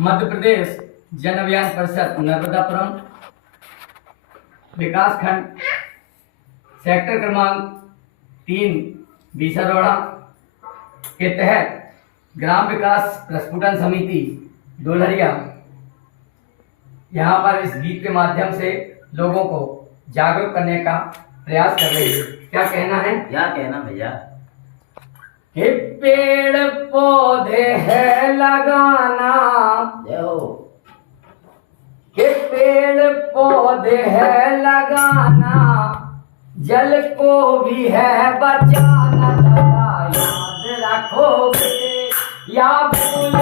मध्य प्रदेश जन अभियान परिषद नर्मदापुरम विकास खंड सेक्टर क्रमांक 3 बीसरवाड़ा के तहत ग्राम विकास प्रस्फुटन समिति डोलरिया यहाँ पर इस गीत के माध्यम से लोगों को जागरूक करने का प्रयास कर रही है। क्या कहना है? क्या कहना भैया? कि पेड़ पौधे है लगाना, कि पेड़ पौधे है लगाना, जल को भी है बचाना। दादा याद रखोगे या भूल